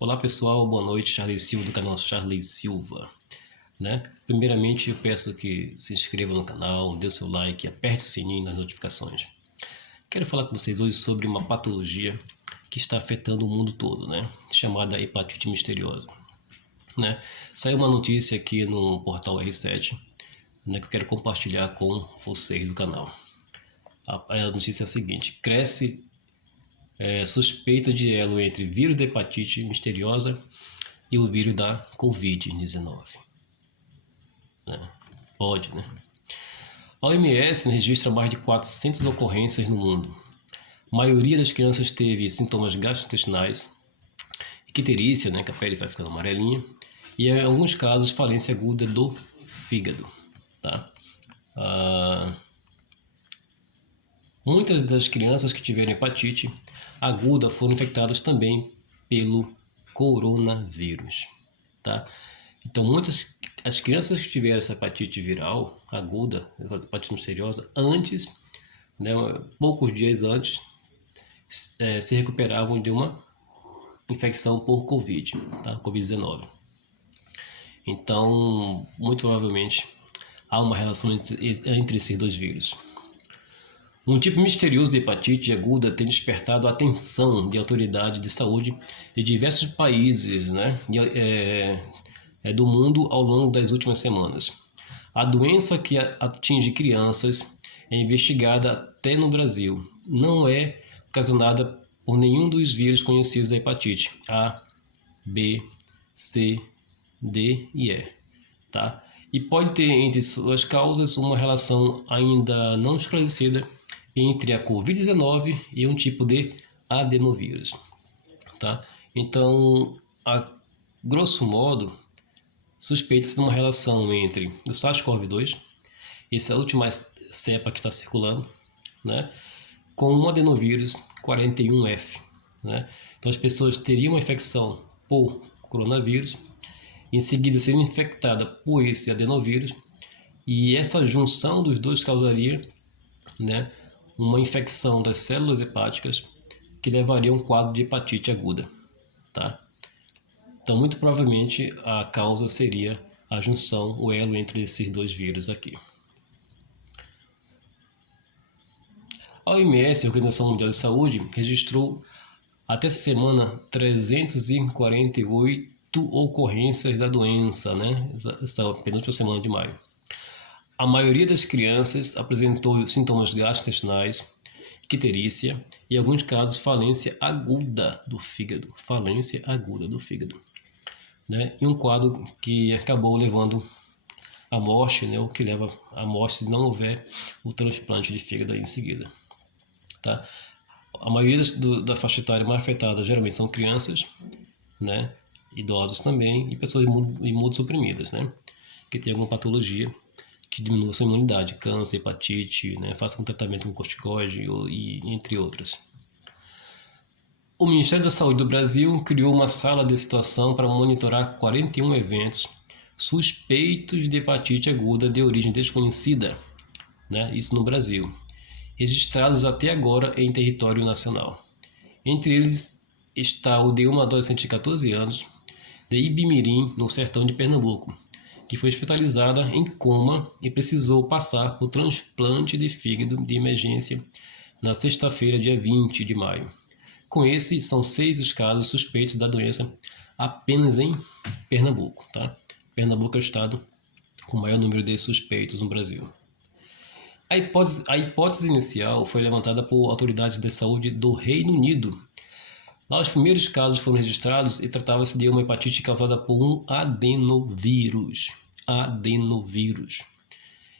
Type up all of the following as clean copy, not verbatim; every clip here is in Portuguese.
Olá pessoal, boa noite, Charles Silva do canal Charles Silva, né? Primeiramente eu peço que se inscreva no canal, dê o seu like, aperte o sininho das notificações. Quero falar com vocês hoje sobre uma patologia que está afetando o mundo todo, né? Chamada hepatite misteriosa, né? Saiu uma notícia aqui no portal R7, né, que eu quero compartilhar com vocês do canal. A notícia é a seguinte: cresce suspeita de elo entre vírus da hepatite misteriosa e o vírus da Covid-19. Né? Pode, né? A OMS registra mais de 400 ocorrências no mundo. A maioria das crianças teve sintomas gastrointestinais, icterícia, né, que a pele vai ficando amarelinha, e em alguns casos falência aguda do fígado. Tá? Muitas das crianças que tiveram hepatite aguda foram infectadas também pelo coronavírus. Tá? Então, as crianças que tiveram essa hepatite viral aguda, hepatite misteriosa, antes, né, poucos dias antes, se recuperavam de uma infecção por Covid, tá? Covid-19. Então, muito provavelmente, há uma relação entre esses dois vírus. Um tipo misterioso de hepatite aguda tem despertado a atenção de autoridades de saúde de diversos países, né, do mundo ao longo das últimas semanas. A doença que atinge crianças é investigada até no Brasil. Não é ocasionada por nenhum dos vírus conhecidos da hepatite A, B, C, D e E, tá? E pode ter entre suas causas uma relação ainda não esclarecida entre a Covid-19 e um tipo de adenovírus, tá? Então, a grosso modo, suspeita-se de uma relação entre o SARS-CoV-2, essa última cepa que está circulando, né, com o adenovírus 41F. Né? Então, as pessoas teriam uma infecção por coronavírus, em seguida seriam infectadas por esse adenovírus, e essa junção dos dois causaria, né, uma infecção das células hepáticas que levaria a um quadro de hepatite aguda. Tá? Então, muito provavelmente, a causa seria a junção, o elo entre esses dois vírus aqui. A OMS, a Organização Mundial de Saúde, registrou até essa semana 348 ocorrências da doença, né? Essa penúltima semana de maio. A maioria das crianças apresentou sintomas gastrointestinais, icterícia e, em alguns casos, falência aguda do fígado. Falência aguda do fígado. Né? E um quadro que acabou levando à morte, né? O que leva à morte se não houver o transplante de fígado aí em seguida. Tá? A maioria da faixa etária mais afetada geralmente são crianças, né? Idosos também e pessoas imunossuprimidas, né? Que tem alguma patologia que diminua sua imunidade, câncer, hepatite, né? Faça um tratamento com corticoide e entre outras. O Ministério da Saúde do Brasil criou uma sala de situação para monitorar 41 eventos suspeitos de hepatite aguda de origem desconhecida, né? Isso no Brasil, registrados até agora em território nacional. Entre eles está o de uma adolescente de 14 anos, de Ibimirim, no sertão de Pernambuco, que foi hospitalizada em coma e precisou passar por transplante de fígado de emergência na sexta-feira, dia 20 de maio. Com esse, são 6 os casos suspeitos da doença apenas em Pernambuco. Tá? Pernambuco é o estado com o maior número de suspeitos no Brasil. A hipótese inicial foi levantada por autoridades de saúde do Reino Unido. Lá, os primeiros casos foram registrados e tratava-se de uma hepatite causada por um adenovírus.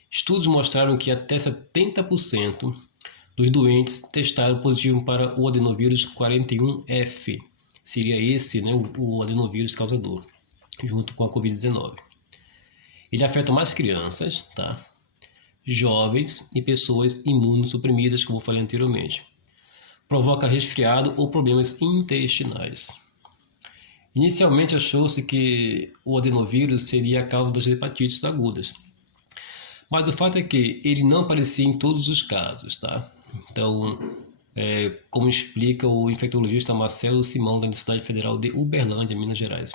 Estudos mostraram que até 70% dos doentes testaram positivo para o adenovírus 41F. Seria esse, né, o adenovírus causador, junto com a Covid-19. Ele afeta mais crianças, tá? Jovens e pessoas imunossuprimidas, como eu falei anteriormente. Provoca resfriado ou problemas intestinais. Inicialmente achou-se que o adenovírus seria a causa das hepatites agudas, mas o fato é que ele não aparecia em todos os casos, tá? Então, como explica o infectologista Marcelo Simão, da Universidade Federal de Uberlândia, Minas Gerais.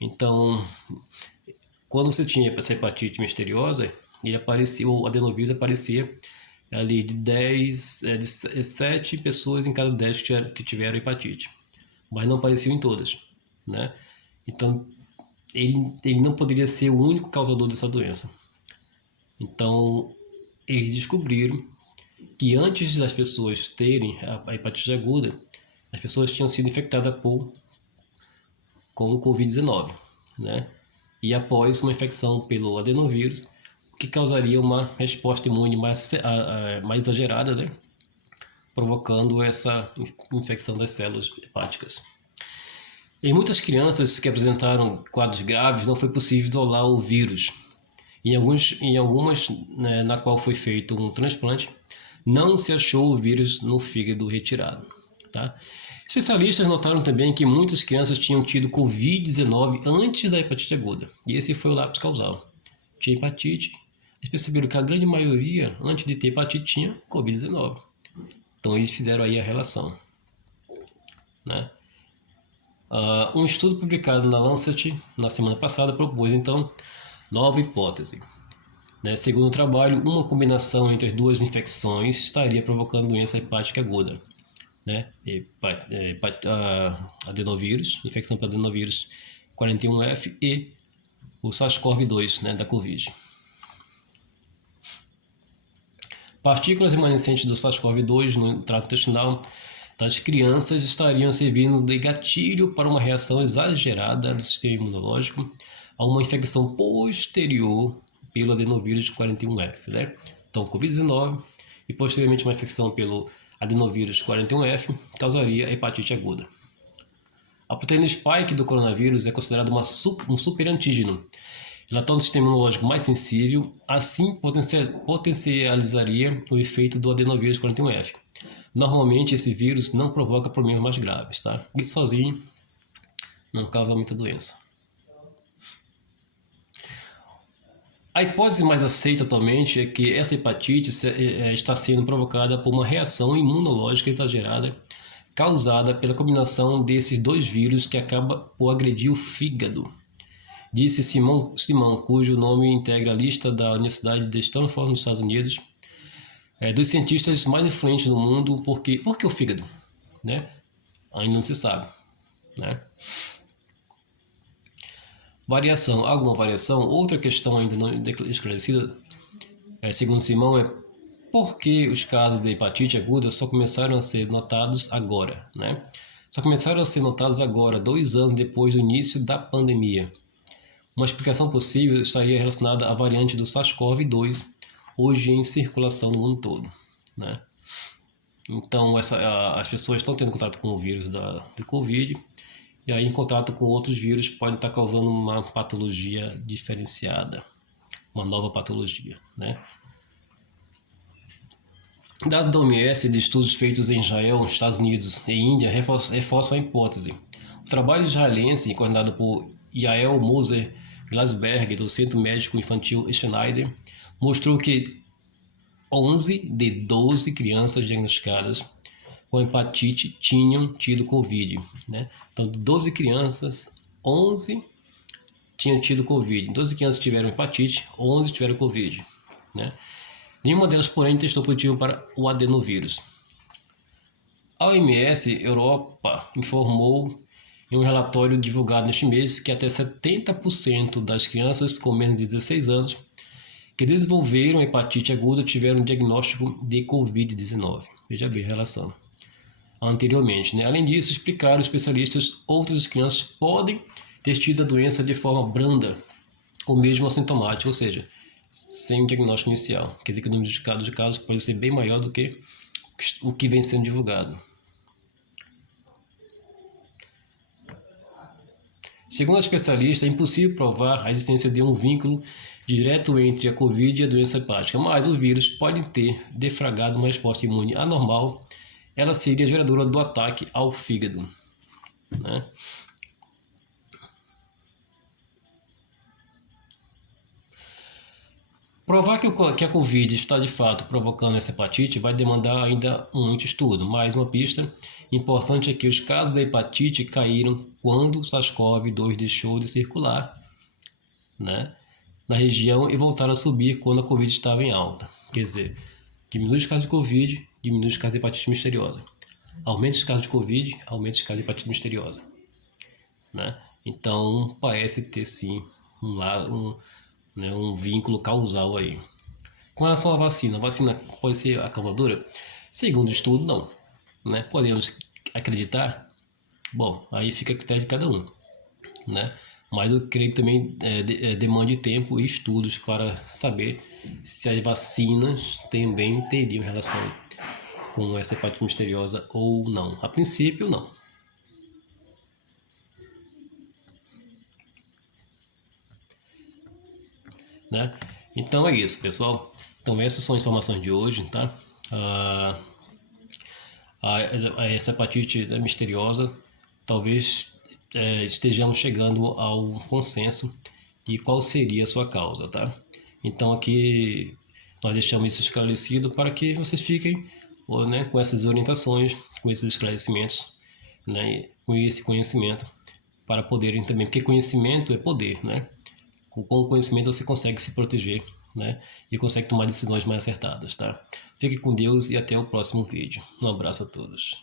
Então, quando você tinha essa hepatite misteriosa, o adenovírus aparecia ali de 7 pessoas em cada 10 que tiveram hepatite, mas não apareciam em todas, né? Então, ele não poderia ser o único causador dessa doença. Então, eles descobriram que antes das pessoas terem a hepatite aguda, as pessoas tinham sido infectadas com o Covid-19, né? E após uma infecção pelo adenovírus, o que causaria uma resposta imune mais exagerada, né? Provocando essa infecção das células hepáticas. Em muitas crianças que apresentaram quadros graves, não foi possível isolar o vírus. Em algumas, né, na qual foi feito um transplante, não se achou o vírus no fígado retirado. Tá? Especialistas notaram também que muitas crianças tinham tido Covid-19 antes da hepatite aguda, e esse foi o lápis causal. Tinha hepatite, eles perceberam que a grande maioria, antes de ter hepatite, tinha Covid-19. Então eles fizeram aí a relação, né? Um estudo publicado na Lancet na semana passada propôs então nova hipótese. Né? Segundo o trabalho, uma combinação entre as duas infecções estaria provocando doença hepática aguda, né? Adenovírus, infecção por adenovírus 41F e o SARS-CoV-2, né, da Covid. Partículas remanescentes do SARS-CoV-2 no trato intestinal das crianças estariam servindo de gatilho para uma reação exagerada do sistema imunológico a uma infecção posterior pelo adenovírus 41F, né? Então, Covid-19 e posteriormente uma infecção pelo adenovírus 41F causaria hepatite aguda. A proteína spike do coronavírus é considerada um superantígeno. Ela torna o sistema imunológico mais sensível, assim potencializaria o efeito do adenovírus 41F. Normalmente esse vírus não provoca problemas mais graves, tá? E sozinho não causa muita doença. A hipótese mais aceita atualmente é que essa hepatite está sendo provocada por uma reação imunológica exagerada causada pela combinação desses dois vírus que acaba por agredir o fígado, disse Simão, cujo nome integra a lista da Universidade de Stanford, nos Estados Unidos, dos cientistas mais influentes do mundo. Por que o fígado? Né? Ainda não se sabe. Né? Variação. Alguma variação? Outra questão ainda não esclarecida, segundo Simão, é por que os casos de hepatite aguda só começaram a ser notados agora, né? Só começaram a ser notados agora, 2 anos depois do início da pandemia. Uma explicação possível estaria relacionada à variante do SARS-CoV-2, hoje em circulação no mundo todo, né? Então, as pessoas estão tendo contato com o vírus do Covid, e aí em contato com outros vírus pode estar causando uma patologia diferenciada, uma nova patologia, né? Dados da OMS de estudos feitos em Israel, Estados Unidos e Índia reforçam a hipótese. O trabalho israelense, coordenado por Yael Moser Glasberg, do Centro Médico Infantil Schneider, mostrou que 11 de 12 crianças diagnosticadas com hepatite tinham tido Covid, né? Então, de 12 crianças, 11 tinham tido Covid. 12 crianças tiveram hepatite, 11 tiveram Covid, né? Nenhuma delas, porém, testou positivo para o adenovírus. A OMS Europa informou em um relatório divulgado neste mês que até 70% das crianças com menos de 16 anos que desenvolveram hepatite aguda tiveram um diagnóstico de Covid-19. Veja bem a relação. Anteriormente, né? Além disso, explicaram os especialistas, outras crianças podem ter tido a doença de forma branda ou mesmo assintomática, ou seja, sem um diagnóstico inicial. Quer dizer que o número de casos pode ser bem maior do que o que vem sendo divulgado. Segundo a especialista, é impossível provar a existência de um vínculo direto entre a Covid e a doença hepática, mas o vírus pode ter defragado uma resposta imune anormal. Ela seria geradora do ataque ao fígado, né? Provar que a Covid está de fato provocando essa hepatite vai demandar ainda muito estudo. Mais uma pista importante é que os casos da hepatite caíram quando o SARS-CoV-2 deixou de circular, né, na região e voltaram a subir quando a Covid estava em alta. Quer dizer, diminui os casos de Covid, diminui os casos de hepatite misteriosa. Aumenta os casos de Covid, aumenta os casos de hepatite misteriosa, né? Então, parece ter sim um vínculo causal aí. Com relação à vacina, a vacina pode ser a causadora? Segundo o estudo, não. Né? Podemos acreditar? Bom, aí fica a critério de cada um. Né? Mas eu creio que também demande tempo e estudos para saber se as vacinas também teriam relação com essa hepatite misteriosa ou não. A princípio, não. Né? Então é isso, pessoal. Então essas são as informações de hoje, tá? Ah, essa hepatite misteriosa, talvez estejamos chegando ao consenso de qual seria a sua causa, tá? Então aqui nós deixamos isso esclarecido para que vocês fiquem, né, com essas orientações, com esses esclarecimentos, né, com esse conhecimento, para poderem também, porque conhecimento é poder, né? Com o conhecimento você consegue se proteger, né? E consegue tomar decisões mais acertadas, tá? Fique com Deus e até o próximo vídeo. Um abraço a todos.